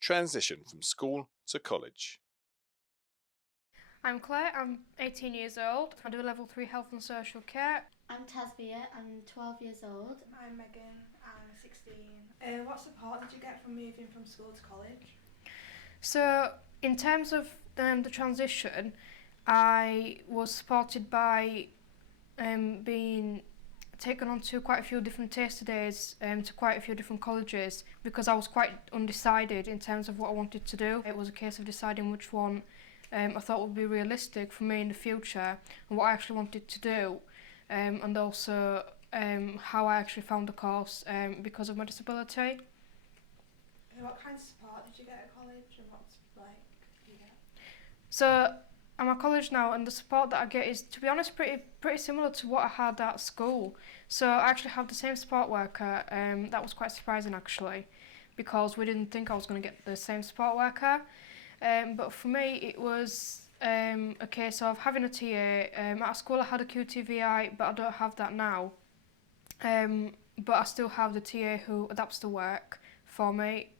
transition from school to college. I'm Claire, I'm 18 years old. I do level 3 health and social care. I'm Tasbia, I'm 12 years old. I'm Megan, I'm 16. What support did you get from moving from school to college? So, in terms of the transition, I was supported by being taken on to quite a few different taster days to quite a few different colleges because I was quite undecided in terms of what I wanted to do. It was a case of deciding which one I thought would be realistic for me in the future and what I actually wanted to do, and also how I actually found the course because of my disability. What kind of support did you get at college and what's do you get? So I'm at college now, and the support that I get is, to be honest, pretty similar to what I had at school. So I actually have the same support worker. That was quite surprising actually, because we didn't think I was going to get the same support worker. But for me, it was a case of having a TA. At school, I had a QTVI, but I don't have that now. But I still have the TA who adapts the work for me,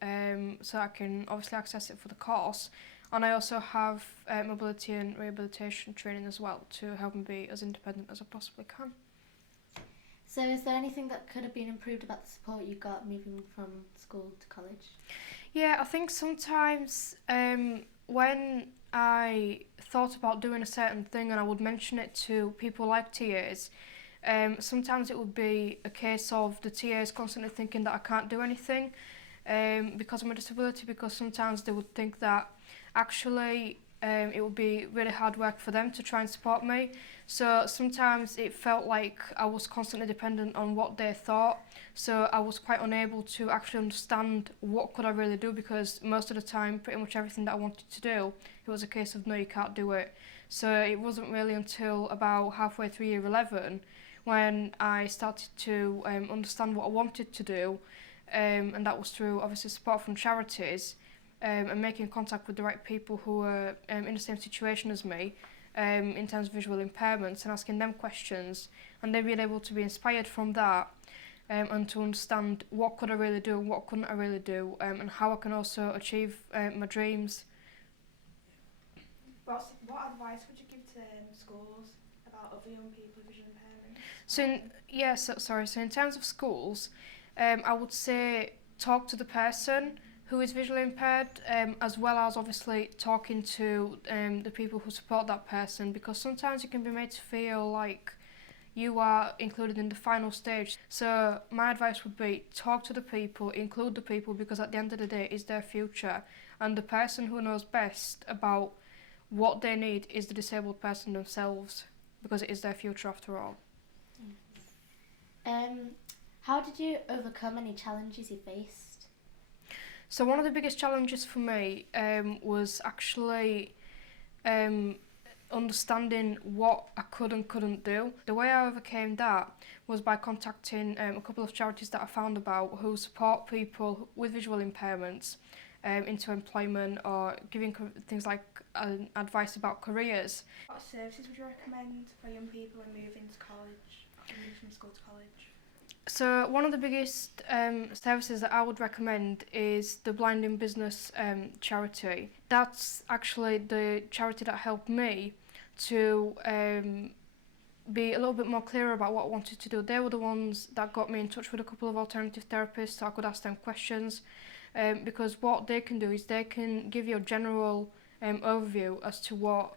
so I can obviously access it for the course. And I also have mobility and rehabilitation training as well to help me be as independent as I possibly can. So is there anything that could have been improved about the support you got moving from school to college? Yeah, I think sometimes when I thought about doing a certain thing and I would mention it to people like TAs, sometimes it would be a case of the TAs constantly thinking that I can't do anything because of my disability, because sometimes they would think that actually it would be really hard work for them to try and support me. So sometimes it felt like I was constantly dependent on what they thought, so I was quite unable to actually understand what could I really do, because most of the time pretty much everything that I wanted to do, it was a case of no, you can't do it. So it wasn't really until about halfway through year 11 when I started to understand what I wanted to do, and that was through obviously support from charities, and making contact with the right people who were in the same situation as me in terms of visual impairments, and asking them questions, and they being able to be inspired from that, and to understand what could I really do and what couldn't I really do, and how I can also achieve my dreams. What advice would you give to schools about other young people with visual impairment? So in terms of schools, I would say talk to the person who is visually impaired, as well as obviously talking to the people who support that person, because sometimes you can be made to feel like you are included in the final stage. So my advice would be talk to the people, include the people, because at the end of the day it's their future, and the person who knows best about what they need is the disabled person themselves, because it is their future after all. How did you overcome any challenges you faced? So one of the biggest challenges for me was actually understanding what I could and couldn't do. The way I overcame that was by contacting a couple of charities that I found about who support people with visual impairments into employment, or giving things like advice about careers. What services would you recommend for young people when moving to college, moving from school to college? So one of the biggest services that I would recommend is the Blind in Business charity. That's actually the charity that helped me to be a little bit more clear about what I wanted to do. They were the ones that got me in touch with a couple of alternative therapists so I could ask them questions, because what they can do is they can give you a general overview as to what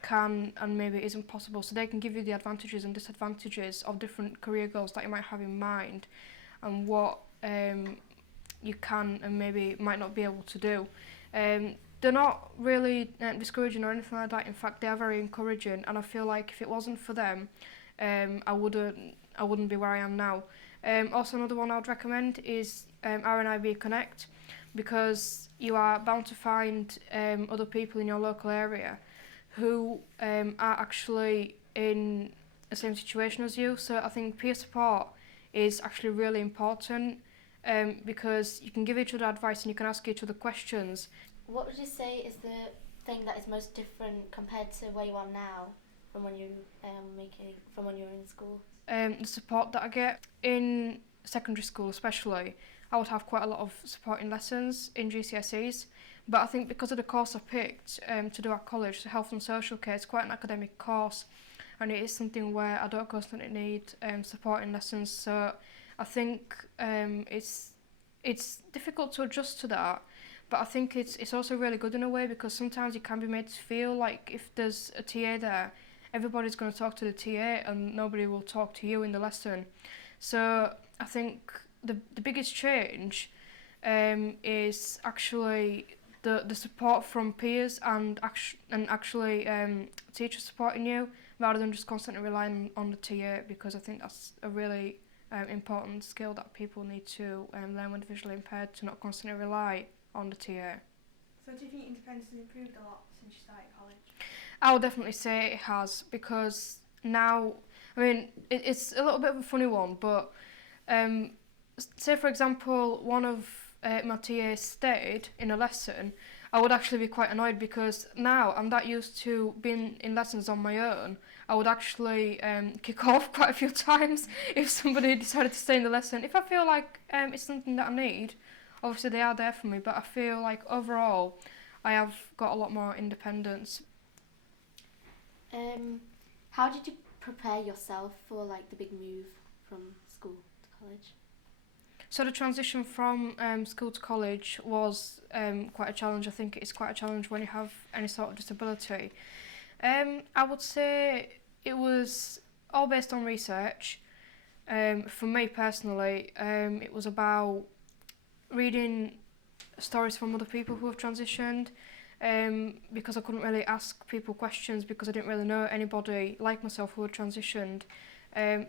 can and maybe isn't possible. So they can give you the advantages and disadvantages of different career goals that you might have in mind, and what you can and maybe might not be able to do. They're not really discouraging or anything like that. In fact, they are very encouraging, and I feel like if it wasn't for them, I wouldn't be where I am now. Also, another one I would recommend is RNIB Connect, because you are bound to find other people in your local area who are actually in the same situation as you. So I think peer support is actually really important, because you can give each other advice and you can ask each other questions. What would you say is the thing that is most different compared to where you are now from when you were in school? The support that I get in secondary school especially, I would have quite a lot of supporting lessons in GCSEs. But I think because of the course I picked to do at college, the health and social care, it's quite an academic course, and it is something where I don't constantly need supporting lessons. So I think it's difficult to adjust to that, but I think it's also really good in a way, because sometimes you can be made to feel like if there's a TA there, everybody's going to talk to the TA and nobody will talk to you in the lesson. So I think the biggest change is actually the support from peers and actually teachers supporting you, rather than just constantly relying on the TA, because I think that's a really important skill that people need to learn when they're visually impaired, to not constantly rely on the TA. So do you think independence has improved a lot since you started college? I would definitely say it has, because now, I mean, it's a little bit of a funny one, but say for example, one of my TAs stayed in a lesson, I would actually be quite annoyed, because now I'm that used to being in lessons on my own. I would actually kick off quite a few times if somebody decided to stay in the lesson. If I feel like it's something that I need, obviously they are there for me, but I feel like overall I have got a lot more independence. How did you prepare yourself for like the big move from school to college? So the transition from school to college was quite a challenge. I think it's quite a challenge when you have any sort of disability. I would say it was all based on research. For me personally, it was about reading stories from other people who have transitioned, because I couldn't really ask people questions, because I didn't really know anybody like myself who had transitioned.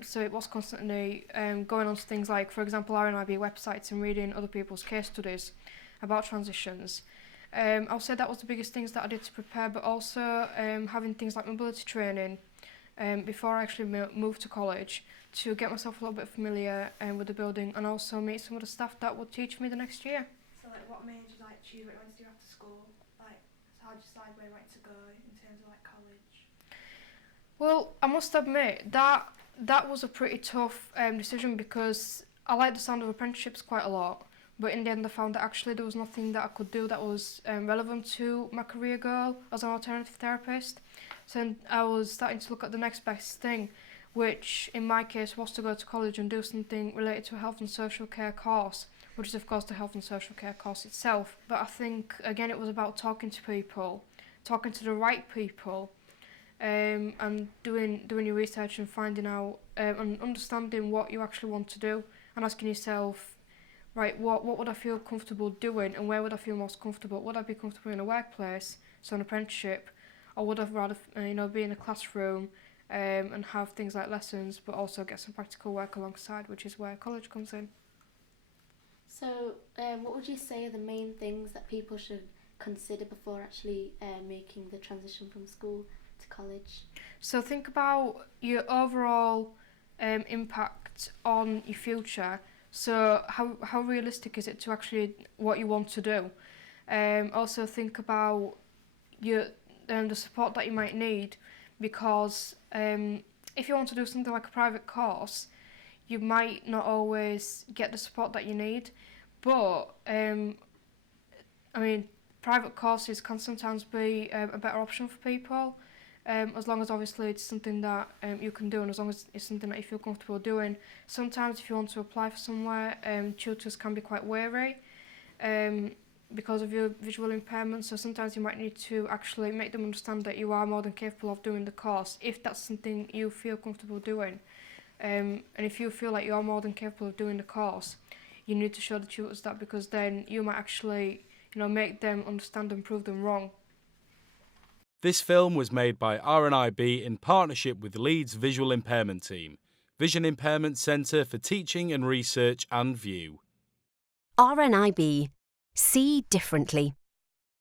So it was constantly going on to things like, for example, RNIB websites and reading other people's case studies about transitions. I'll say that was the biggest things that I did to prepare, but also having things like mobility training before I actually moved to college, to get myself a little bit familiar with the building, and also meet some of the staff that would teach me the next year. So like what made you like choose what you wanted to do after school? Like how did you decide where you wanted to go in terms of like college? Well, I must admit that was a pretty tough decision, because I liked the sound of apprenticeships quite a lot, but in the end I found that actually there was nothing that I could do that was relevant to my career goal as an alternative therapist. So I was starting to look at the next best thing, which in my case was to go to college and do something related to a health and social care course, which is of course the health and social care course itself. But I think again it was about talking to people, talking to the right people, and doing your research and finding out and understanding what you actually want to do, and asking yourself, right, what would I feel comfortable doing, and where would I feel most comfortable? Would I be comfortable in a workplace, so an apprenticeship, or would I rather be in a classroom and have things like lessons, but also get some practical work alongside, which is where college comes in. So what would you say are the main things that people should consider before actually making the transition from school to college? So think about your overall impact on your future. So how realistic is it to actually what you want to do? Also think about the support that you might need, because if you want to do something like a private course, you might not always get the support that you need. But private courses can sometimes be a better option for people, as long as obviously it's something that you can do, and as long as it's something that you feel comfortable doing. Sometimes if you want to apply for somewhere, tutors can be quite wary because of your visual impairment, so sometimes you might need to actually make them understand that you are more than capable of doing the course, if that's something you feel comfortable doing. And if you feel like you're more than capable of doing the course, you need to show the tutors that, because then you might actually make them understand and prove them wrong. This film was made by RNIB in partnership with Leeds Visual Impairment Team, Vision Impairment Centre for Teaching and Research and View. RNIB. See differently.